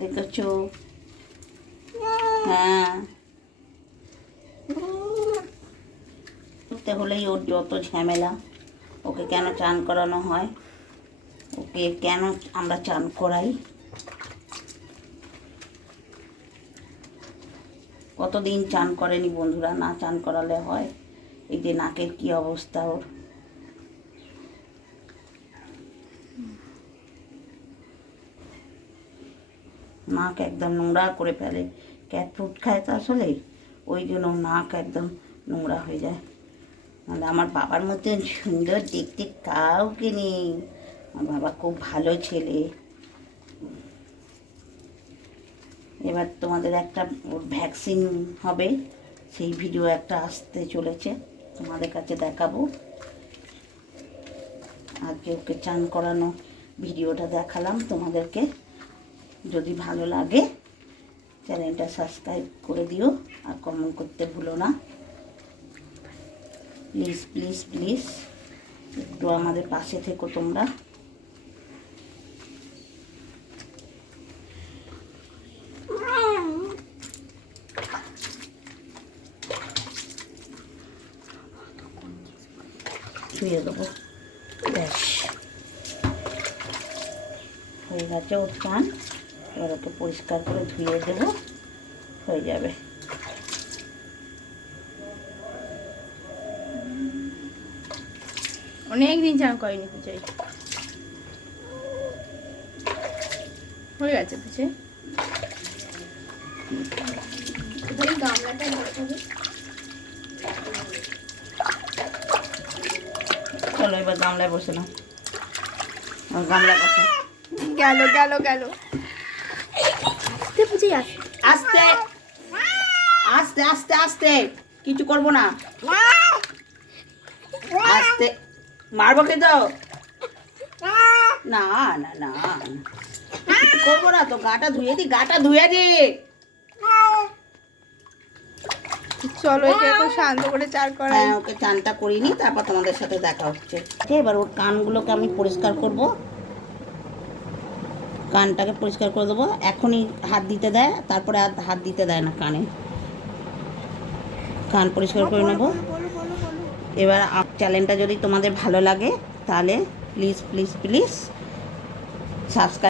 দেখেছো? হ্যাঁ, উঠতে হলেই ওর যত ঝামেলা। ওকে কেন চান করানো হয়, ওকে কেন আমরা চান করাই, কতদিন চান করেনি বন্ধুরা, না চান করালে হয়। এই যে নাকের কি অবস্থা ওর। নাক একদম নোংরা করে ফেলে, ক্যাট ফুড খায় তো আসলে, ওই জন্য নাক একদম নোংরা হয়ে যায়। মানে আমার বাবার মতন সুন্দর দেখতে কাউকে নেই। আমার বাবা খুব ভালো ছেলে। এবার তোমাদের একটা ওর ভ্যাকসিন হবে, সেই ভিডিও একটা আসতে চলেছে, তোমাদের কাছে দেখাবো। আজকে ওকে চান করানো ভিডিওটা দেখালাম তোমাদেরকে। যদি ভালো লাগে চ্যানেলটা সাবস্ক্রাইব করে দিও আর কমেন্ট করতে ভুলো না। প্লিজ প্লিজ প্লিজ একটু আমাদের পাশে থেকো তোমরা। ধুয়ে দেবো, ব্যাস হয়ে গেছে ওর চান। এবার ওকে পরিষ্কার করে ধুয়ে দেবো, হয়ে যাবে। অনেকদিন চান করেনি পুজোয়, হয়ে গেছে পুজোয়। চলো এবার গামলায় বসে নাও, গামলা বসে। গেল গেল গেল পুজোয় আস্তে আস্তে আস্তে আস্তে, কিছু করবো না, আস্তে। মারবো কে তো? না না না, কিছু করবো না তো, গাটা ধুয়ে দি, গাটা ধুয়ে দি। চলো একে একটু শান্ত করে চান করাই। হ্যাঁ, ওকে চানটা করিনি, তারপর তোমাদের সাথে দেখা হচ্ছে। এবার ওর কানগুলোকে আমি পরিষ্কার করব, কানটাকে পরিষ্কার করে দেবো। এখনই হাত দিতে দেয়, তারপরে আর হাত দিতে দেয় না কানে। কান পরিষ্কার করে নেব। এবার চ্যানেলটা যদি তোমাদের ভালো লাগে তাহলে প্লিজ প্লিজ প্লিজ সাবস্ক্রাইব